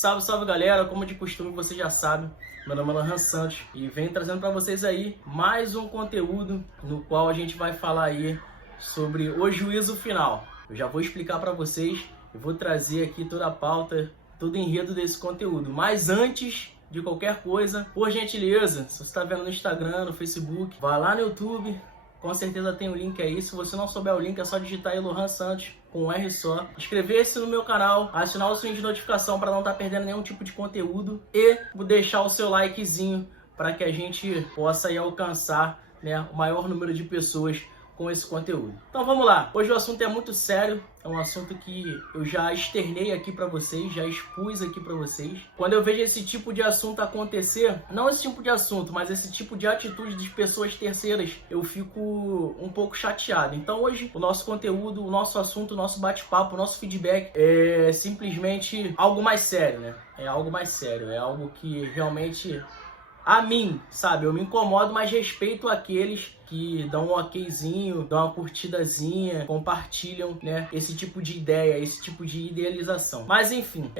Salve, salve galera, como de costume você já sabe, meu nome é Lohan Santos e venho trazendo para vocês aí mais um conteúdo no qual a gente vai falar aí sobre o juízo final. Eu já vou explicar para vocês, eu vou trazer aqui toda a pauta, todo o enredo desse conteúdo, mas antes de qualquer coisa, por gentileza, se você está vendo no Instagram, no Facebook, vá lá no YouTube, com certeza tem o link aí. Se você não souber o link, é só digitar aí Lohan Santos com um R só. Inscrever-se no meu canal, assinar o sininho de notificação para não estar perdendo nenhum tipo de conteúdo e deixar o seu likezinho para que a gente possa aí alcançar, né, o maior número de pessoas com esse conteúdo. Então vamos lá. Hoje o assunto é muito sério, é um assunto que eu já externei aqui para vocês, já expus aqui para vocês. Quando eu vejo esse tipo de assunto acontecer, não esse tipo de assunto, mas esse tipo de atitude de pessoas terceiras, eu fico um pouco chateado. Então hoje o nosso conteúdo, o nosso assunto, o nosso bate-papo, o nosso feedback é simplesmente algo mais sério, né? É algo mais sério, é algo que realmente a mim, sabe, eu me incomodo, mas respeito aqueles que dão um okzinho, dão uma curtidazinha, compartilham, né, esse tipo de ideia, esse tipo de idealização. Mas enfim,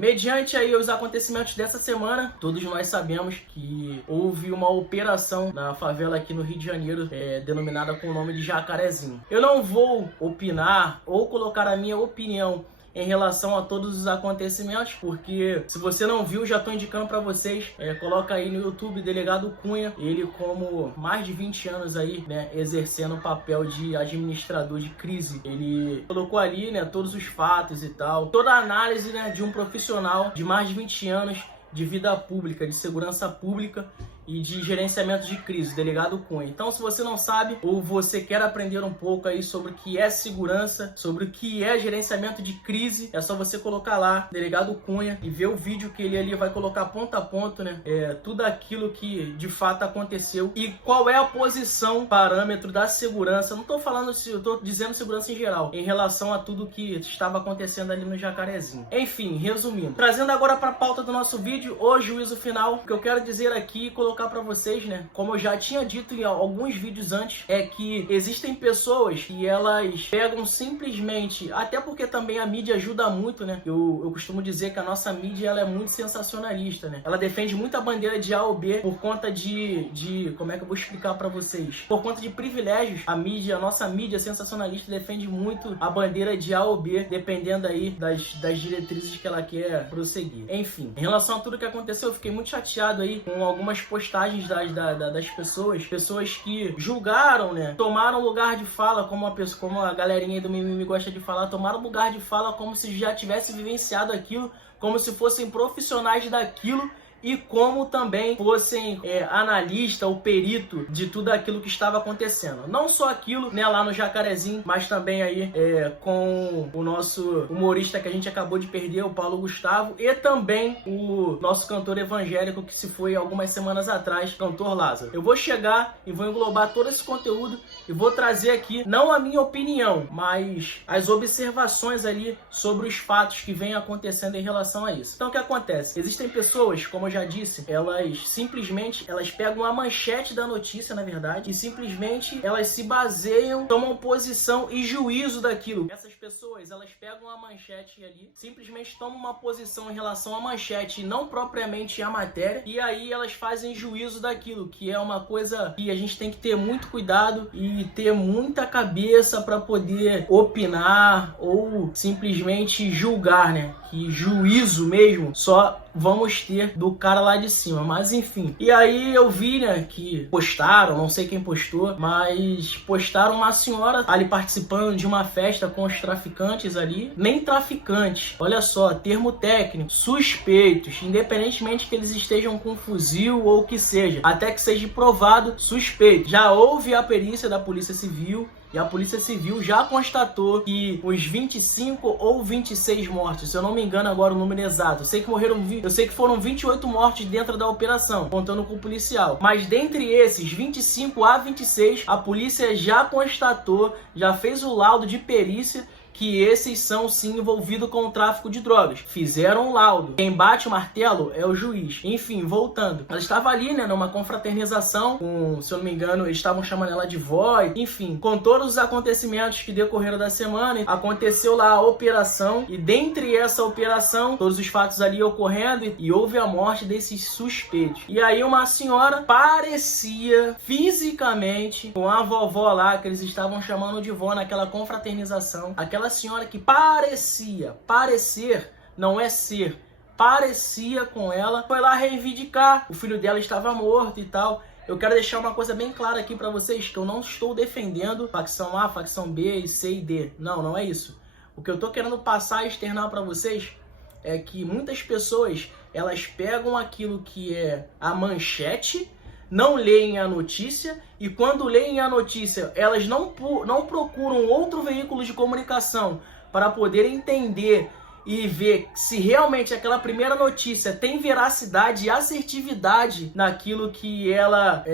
mediante aí os acontecimentos dessa semana, todos nós sabemos que houve uma operação na favela aqui no Rio de Janeiro, denominada com o nome de Jacarezinho. Eu não vou opinar ou colocar a minha opinião em relação a todos os acontecimentos, porque se você não viu, já estou indicando para vocês, coloca aí no YouTube Delegado Cunha, ele como mais de 20 anos aí, né, exercendo o papel de administrador de crise, ele colocou ali, né, todos os fatos e tal, toda a análise, né, de um profissional de mais de 20 anos de vida pública, de segurança pública e de gerenciamento de crise, Delegado Cunha. Então, se você não sabe ou você quer aprender um pouco aí sobre o que é segurança, sobre o que é gerenciamento de crise, é só você colocar lá, Delegado Cunha, e ver o vídeo que ele ali vai colocar ponto a ponto, né? Tudo aquilo que de fato aconteceu e qual é a posição, parâmetro da segurança. Não estou falando, eu estou dizendo segurança em geral, em relação a tudo que estava acontecendo ali no Jacarezinho. Enfim, resumindo, trazendo agora para a pauta do nosso vídeo, o juízo final, o que eu quero dizer aqui, colocar para vocês, né, como eu já tinha dito em alguns vídeos antes, é que existem pessoas que elas pegam simplesmente, até porque também a mídia ajuda muito, né, eu costumo dizer que a nossa mídia ela é muito sensacionalista, né, ela defende muito a bandeira de A ou B por conta de como é que eu vou explicar para vocês, por conta de privilégios. A nossa mídia sensacionalista defende muito a bandeira de A ou B, dependendo aí das diretrizes que ela quer prosseguir. Enfim, em relação a tudo que aconteceu, eu fiquei muito chateado aí com algumas postagens das pessoas que julgaram, né, tomaram lugar de fala, como a galerinha aí do mimimi gosta de falar, tomaram lugar de fala como se já tivesse vivenciado aquilo, como se fossem profissionais daquilo e como também fossem analista ou perito de tudo aquilo que estava acontecendo. Não só aquilo, né, lá no Jacarezinho, mas também aí com o nosso humorista que a gente acabou de perder, o Paulo Gustavo, e também o nosso cantor evangélico que se foi algumas semanas atrás, cantor Lázaro. Eu vou chegar e vou englobar todo esse conteúdo e vou trazer aqui, não a minha opinião, mas as observações ali sobre os fatos que vêm acontecendo em relação a isso. Então o que acontece? Existem pessoas, como eu já disse, elas pegam a manchete da notícia, na verdade, e simplesmente elas se baseiam, tomam posição e juízo daquilo. Essas pessoas, elas pegam a manchete ali, simplesmente tomam uma posição em relação à manchete e não propriamente à matéria, e aí elas fazem juízo daquilo, que é uma coisa que a gente tem que ter muito cuidado e ter muita cabeça para poder opinar ou simplesmente julgar, né? Que juízo mesmo só vamos ter do cara lá de cima, mas enfim. E aí eu vi, né, que postaram, não sei quem postou, mas postaram uma senhora ali participando de uma festa com os traficantes ali, nem traficantes, olha só, termo técnico, suspeitos, independentemente que eles estejam com fuzil ou o que seja, até que seja provado suspeito. Já houve a perícia da Polícia Civil, e a Polícia Civil já constatou que os 25 ou 26 mortes, se eu não me engano agora o número exato, eu sei que foram 28 mortes dentro da operação, contando com o policial. Mas dentre esses 25 a 26, a polícia já constatou, já fez o laudo de perícia que esses são sim envolvidos com o tráfico de drogas. Fizeram um laudo. Quem bate o martelo é o juiz. Enfim, voltando. Ela estava ali, né, numa confraternização com, se eu não me engano, eles estavam chamando ela de vó. Enfim, com todos os acontecimentos que decorreram da semana, aconteceu lá a operação. E dentre essa operação, todos os fatos ali ocorrendo, e houve a morte desses suspeitos. E aí uma senhora parecia fisicamente com a vovó lá, que eles estavam chamando de vó naquela confraternização. Aquela senhora que parecer não é ser, parecia com ela, foi lá reivindicar. O filho dela estava morto e tal. Eu quero deixar uma coisa bem clara aqui para vocês, que eu não estou defendendo facção A, facção B, C e D. Não é isso. O que eu tô querendo passar e externar para vocês é que muitas pessoas, elas pegam aquilo que é a manchete, não leem a notícia, e quando leem a notícia, elas não procuram outro veículo de comunicação para poder entender e ver se realmente aquela primeira notícia tem veracidade e assertividade naquilo que ela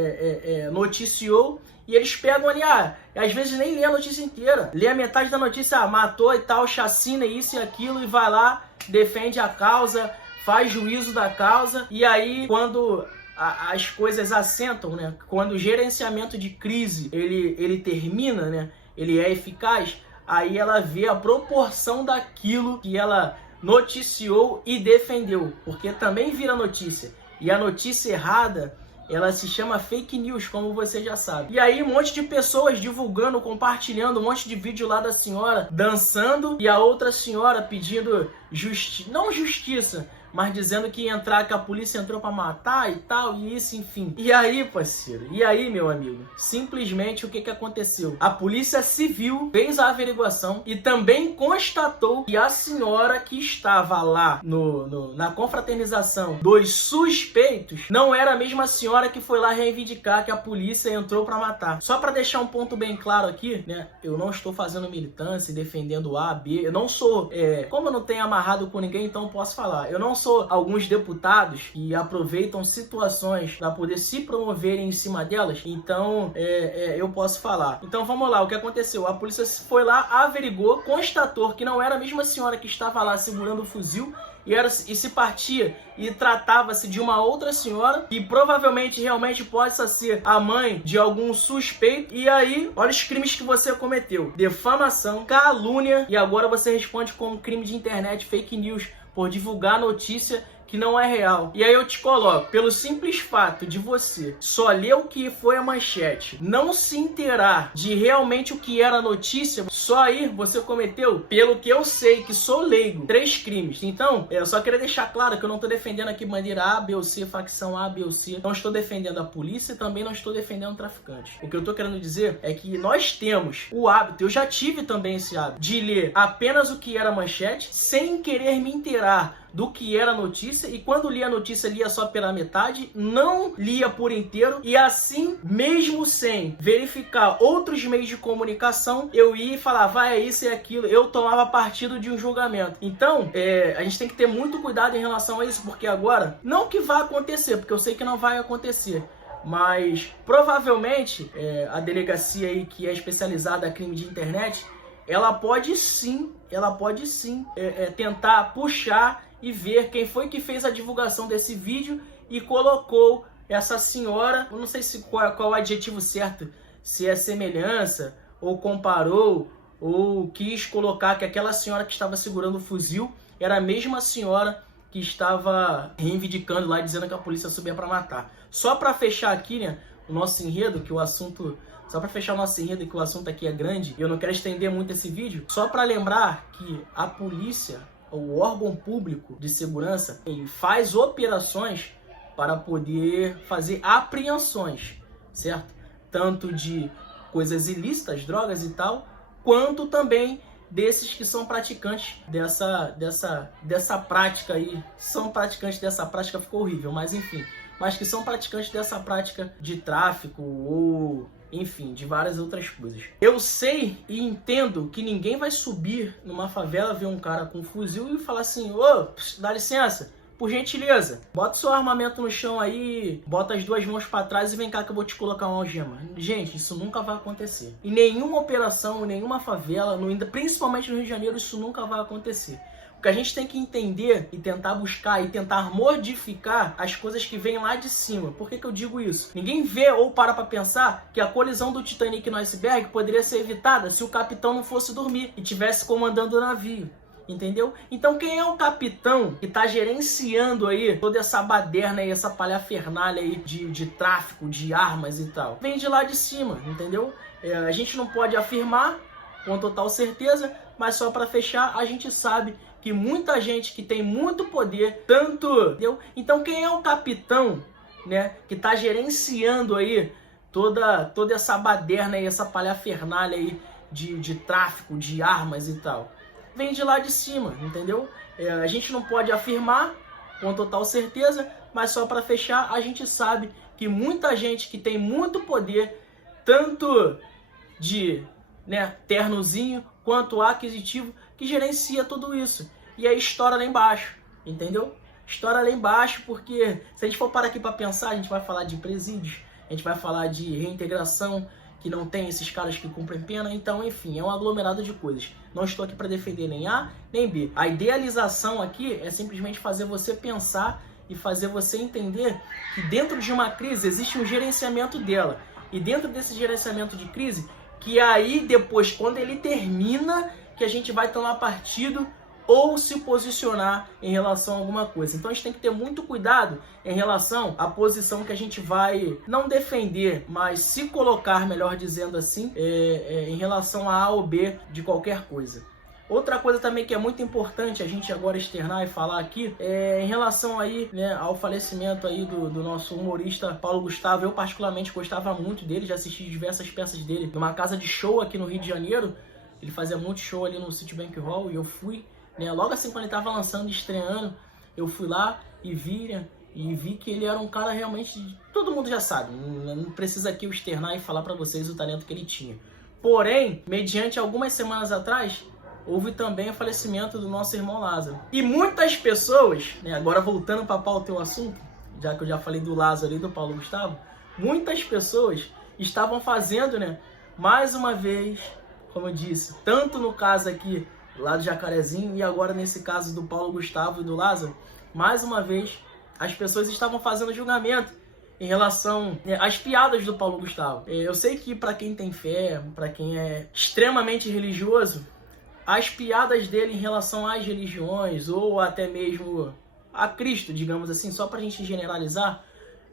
noticiou. E eles pegam ali, às vezes nem lê a notícia inteira, lê a metade da notícia, matou e tal, chacina, isso e aquilo, e vai lá, defende a causa, faz juízo da causa. E aí, quando as coisas assentam, né, quando o gerenciamento de crise ele termina, né, ele é eficaz, aí ela vê a proporção daquilo que ela noticiou e defendeu, porque também vira notícia. E a notícia errada, ela se chama fake news, como você já sabe. E aí um monte de pessoas divulgando, compartilhando um monte de vídeo lá da senhora dançando, e a outra senhora pedindo não justiça, mas dizendo que ia entrar, que a polícia entrou pra matar e tal, e isso, enfim. E aí, parceiro, e aí, meu amigo, simplesmente o que aconteceu? A polícia civil fez a averiguação e também constatou que a senhora que estava lá na confraternização dos suspeitos não era a mesma senhora que foi lá reivindicar que a polícia entrou pra matar. Só pra deixar um ponto bem claro aqui, né, eu não estou fazendo militância e defendendo A, B, eu não sou, como eu não tenho amarrado com ninguém, então posso falar, eu não sou alguns deputados que aproveitam situações para poder se promoverem em cima delas, então eu posso falar. Então vamos lá, o que aconteceu? A polícia foi lá, averigou, constatou que não era a mesma senhora que estava lá segurando o fuzil, e se partia e tratava-se de uma outra senhora, que provavelmente realmente possa ser a mãe de algum suspeito. E aí, olha os crimes que você cometeu: defamação, calúnia, e agora você responde com um crime de internet, fake news, por divulgar notícia que não é real. E aí eu te coloco, pelo simples fato de você só ler o que foi a manchete, não se inteirar de realmente o que era a notícia, só aí você cometeu, pelo que eu sei, que sou leigo, 3 crimes. Então, eu só queria deixar claro que eu não estou defendendo aqui bandeira A, B ou C, facção A, B ou C. Não estou defendendo a polícia e também não estou defendendo o traficante. O que eu estou querendo dizer é que nós temos o hábito, eu já tive também esse hábito, de ler apenas o que era a manchete, sem querer me inteirar do que era a notícia, e quando lia a notícia, lia só pela metade, não lia por inteiro, e assim, mesmo sem verificar outros meios de comunicação, eu ia e falava, é isso e aquilo, eu tomava partido de um julgamento. Então, a gente tem que ter muito cuidado em relação a isso, porque agora, não que vá acontecer, porque eu sei que não vai acontecer, mas provavelmente a delegacia aí que é especializada em crime de internet, ela pode sim tentar puxar e ver quem foi que fez a divulgação desse vídeo e colocou essa senhora, eu não sei qual o adjetivo certo, se é semelhança, ou comparou, ou quis colocar que aquela senhora que estava segurando o fuzil era a mesma senhora que estava reivindicando lá, dizendo que a polícia subia para matar. Só para fechar aqui, né, o nosso enredo, que o assunto... Só para fechar o nosso enredo, que o assunto aqui é grande, e eu não quero estender muito esse vídeo, só para lembrar que a polícia, o órgão público de segurança, ele faz operações para poder fazer apreensões, certo? Tanto de coisas ilícitas, drogas e tal, quanto também desses que são praticantes dessa prática aí. São praticantes dessa prática, ficou horrível, mas enfim. Mas que são praticantes dessa prática de tráfico ou... enfim, de várias outras coisas. Eu sei e entendo que ninguém vai subir numa favela, ver um cara com um fuzil e falar assim, ô, dá licença, por gentileza, bota seu armamento no chão aí, bota as duas mãos para trás e vem cá que eu vou te colocar uma algema. Gente, isso nunca vai acontecer. Em nenhuma operação, em nenhuma favela, principalmente no Rio de Janeiro, isso nunca vai acontecer. O que a gente tem que entender e tentar buscar e tentar modificar as coisas que vêm lá de cima. Por que eu digo isso? Ninguém vê ou para pensar que a colisão do Titanic no iceberg poderia ser evitada se o capitão não fosse dormir e tivesse comandando o navio. Entendeu? Então quem é o capitão que está gerenciando aí toda essa baderna aí, essa palhafernália aí de tráfico, de armas e tal? Vem de lá de cima, entendeu? A gente não pode afirmar com total certeza, mas só para fechar, a gente sabe que muita gente que tem muito poder, tanto, entendeu? Então quem é o capitão, né, que está gerenciando aí toda essa baderna aí, essa palhafernália aí de tráfico, de armas e tal? Vem de lá de cima, entendeu? A gente não pode afirmar com total certeza, mas só para fechar, a gente sabe que muita gente que tem muito poder, tanto de, né, ternozinho quanto aquisitivo, que gerencia tudo isso. E aí estoura lá embaixo, entendeu? Estoura lá embaixo porque se a gente for parar aqui para pensar, a gente vai falar de presídios, a gente vai falar de reintegração, que não tem esses caras que cumprem pena, então, enfim, é um aglomerado de coisas. Não estou aqui para defender nem A, nem B. A idealização aqui é simplesmente fazer você pensar e fazer você entender que dentro de uma crise existe um gerenciamento dela. E dentro desse gerenciamento de crise, que aí depois, quando ele termina, que a gente vai tomar partido ou se posicionar em relação a alguma coisa. Então a gente tem que ter muito cuidado em relação à posição que a gente vai não defender, mas se colocar, melhor dizendo assim, em relação a ou B de qualquer coisa. Outra coisa também que é muito importante a gente agora externar e falar aqui é em relação aí, né, ao falecimento aí do nosso humorista Paulo Gustavo. Eu particularmente gostava muito dele, já assisti diversas peças dele numa casa de show aqui no Rio de Janeiro. Ele fazia muito show ali no Citibank Hall e eu fui, né, logo assim quando ele estava lançando, estreando, eu fui lá e vi que ele era um cara realmente, todo mundo já sabe, não precisa aqui eu externar e falar para vocês o talento que ele tinha. Porém, mediante algumas semanas atrás, houve também o falecimento do nosso irmão Lázaro. E muitas pessoas, né, agora voltando para pauta o assunto, já que eu já falei do Lázaro e do Paulo Gustavo, muitas pessoas estavam fazendo, né, mais uma vez, como eu disse, tanto no caso aqui lá do Jacarezinho e agora nesse caso do Paulo Gustavo e do Lázaro, mais uma vez as pessoas estavam fazendo julgamento em relação às piadas do Paulo Gustavo. Eu sei que para quem tem fé, para quem é extremamente religioso, as piadas dele em relação às religiões ou até mesmo a Cristo, digamos assim, só pra gente generalizar,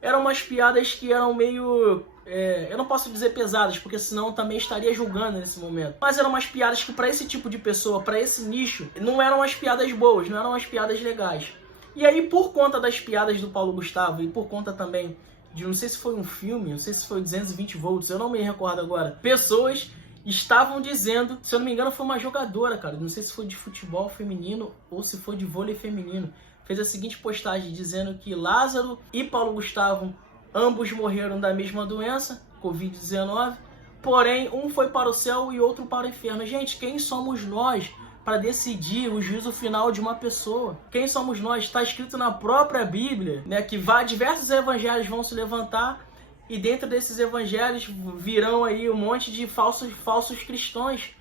eram umas piadas que eram meio, eu não posso dizer pesadas, porque senão eu também estaria julgando nesse momento. Mas eram umas piadas que para esse tipo de pessoa, para esse nicho, não eram as piadas boas, não eram as piadas legais. E aí, por conta das piadas do Paulo Gustavo e por conta também de, não sei se foi um filme, não sei se foi 220 volts, eu não me recordo agora, pessoas estavam dizendo, se eu não me engano foi uma jogadora, cara, não sei se foi de futebol feminino ou se foi de vôlei feminino, fez a seguinte postagem dizendo que Lázaro e Paulo Gustavo, ambos morreram da mesma doença, Covid-19, porém um foi para o céu e outro para o inferno. Gente, quem somos nós para decidir o juízo final de uma pessoa? Quem somos nós? Está escrito na própria Bíblia, né, que diversos evangelhos vão se levantar e dentro desses evangelhos virão aí um monte de falsos cristãos.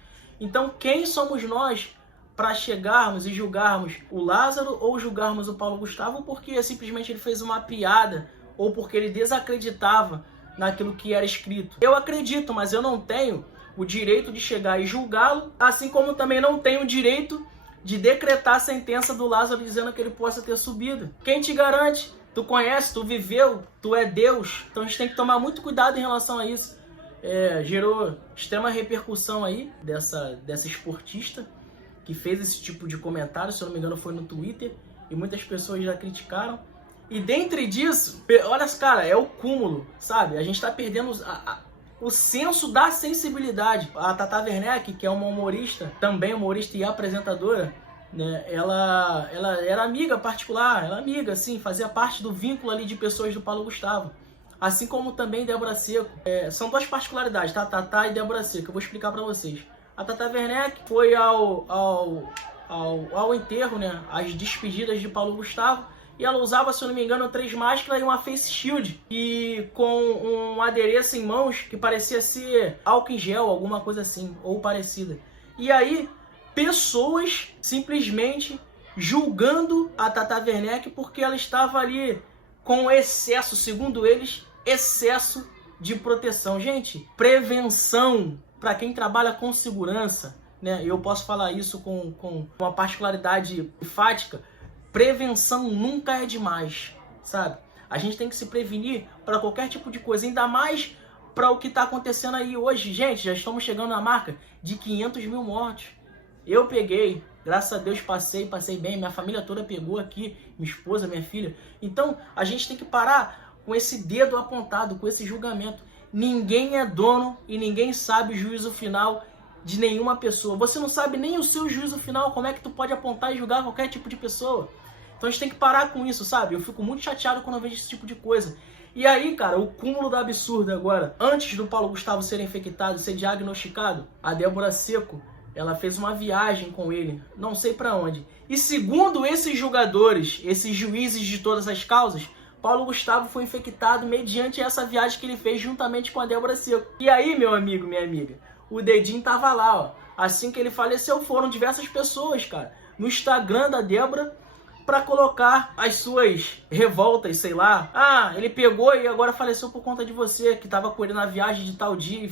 Então quem somos nós para chegarmos e julgarmos o Lázaro ou julgarmos o Paulo Gustavo porque simplesmente ele fez uma piada ou porque ele desacreditava naquilo que era escrito? Eu acredito, mas eu não tenho o direito de chegar e julgá-lo, assim como também não tenho o direito de decretar a sentença do Lázaro dizendo que ele possa ter subido. Quem te garante? Tu conhece, tu viveu, tu é Deus. Então a gente tem que tomar muito cuidado em relação a isso. Gerou extrema repercussão aí dessa esportista que fez esse tipo de comentário, se eu não me engano foi no Twitter, e muitas pessoas já criticaram. E dentre disso, olha, cara, é o cúmulo, sabe? A gente tá perdendo o senso da sensibilidade. A Tata Werneck, que é uma humorista, também humorista e apresentadora, né? Ela era amiga particular, ela amiga, assim, fazia parte do vínculo ali de pessoas do Paulo Gustavo. Assim como também Débora Seco. São duas particularidades, tá? Tata e Débora Seco, eu vou explicar pra vocês. A Tata Werneck foi ao enterro, né? As despedidas de Paulo Gustavo. e ela usava, se eu não me engano, 3 máscaras e uma face shield, e com um adereço em mãos que parecia ser álcool em gel, alguma coisa assim, ou parecida. E aí, pessoas simplesmente julgando a Tata Werneck porque ela estava ali com excesso, segundo eles, excesso de proteção. Gente, prevenção para quem trabalha com segurança, né? Eu posso falar isso com uma particularidade enfática. Prevenção nunca é demais, sabe? A gente tem que se prevenir para qualquer tipo de coisa, ainda mais para o que está acontecendo aí hoje. Gente, já estamos chegando na marca de 500 mil mortos. Eu peguei, graças a Deus passei bem, minha família toda pegou aqui, minha esposa, minha filha. Então, a gente tem que parar com esse dedo apontado, com esse julgamento. Ninguém é dono e ninguém sabe o juízo final de nenhuma pessoa. Você não sabe nem o seu juízo final, como é que tu pode apontar e julgar qualquer tipo de pessoa? Então a gente tem que parar com isso, sabe? Eu fico muito chateado quando eu vejo esse tipo de coisa. E aí, cara, o cúmulo do absurdo agora. Antes do Paulo Gustavo ser infectado, ser diagnosticado, a Débora Seco, ela fez uma viagem com ele, não sei pra onde. E segundo esses julgadores, esses juízes de todas as causas, Paulo Gustavo foi infectado mediante essa viagem que ele fez juntamente com a Débora Seco. E aí, meu amigo, minha amiga, o dedinho tava lá, ó. Assim que ele faleceu, foram diversas pessoas, cara, no Instagram da Débora pra colocar as suas revoltas, sei lá. Ah, ele pegou e agora faleceu por conta de você, que tava com ele na viagem de tal dia.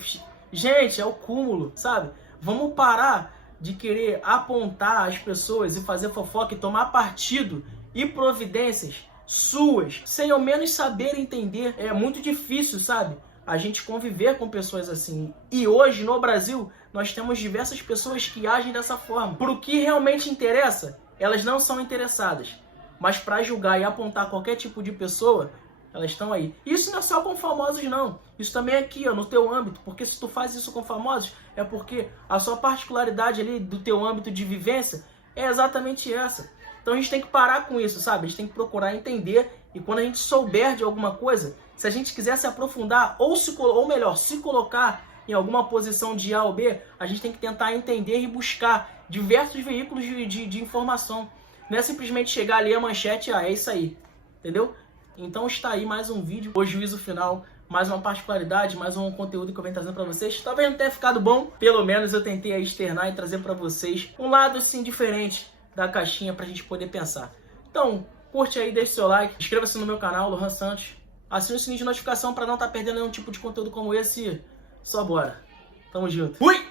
Gente, é o cúmulo, sabe? Vamos parar de querer apontar as pessoas e fazer fofoca e tomar partido e providências suas, sem ao menos saber entender. É muito difícil, sabe? A gente conviver com pessoas assim. E hoje, no Brasil, nós temos diversas pessoas que agem dessa forma. Pro que realmente interessa, elas não são interessadas. Mas para julgar e apontar qualquer tipo de pessoa, elas estão aí. Isso não é só com famosos, não. Isso também é aqui, ó, no teu âmbito. Porque se tu faz isso com famosos, é porque a sua particularidade ali do teu âmbito de vivência é exatamente essa. Então a gente tem que parar com isso, sabe? A gente tem que procurar entender. E quando a gente souber de alguma coisa, se a gente quiser se aprofundar, ou melhor, se colocar em alguma posição de A ou B, a gente tem que tentar entender e buscar diversos veículos de informação. Não é simplesmente chegar ali a manchete, é isso aí. Entendeu? Então está aí mais um vídeo, o juízo final, mais uma particularidade, mais um conteúdo que eu venho trazendo para vocês. Talvez não tenha ficado bom, pelo menos eu tentei aí externar e trazer para vocês um lado assim diferente da caixinha para a gente poder pensar. Então, curte aí, deixe seu like, inscreva-se no meu canal, Lohan Santos, assine o sininho de notificação para não estar perdendo nenhum tipo de conteúdo como esse. Só bora. Tamo junto. Fui!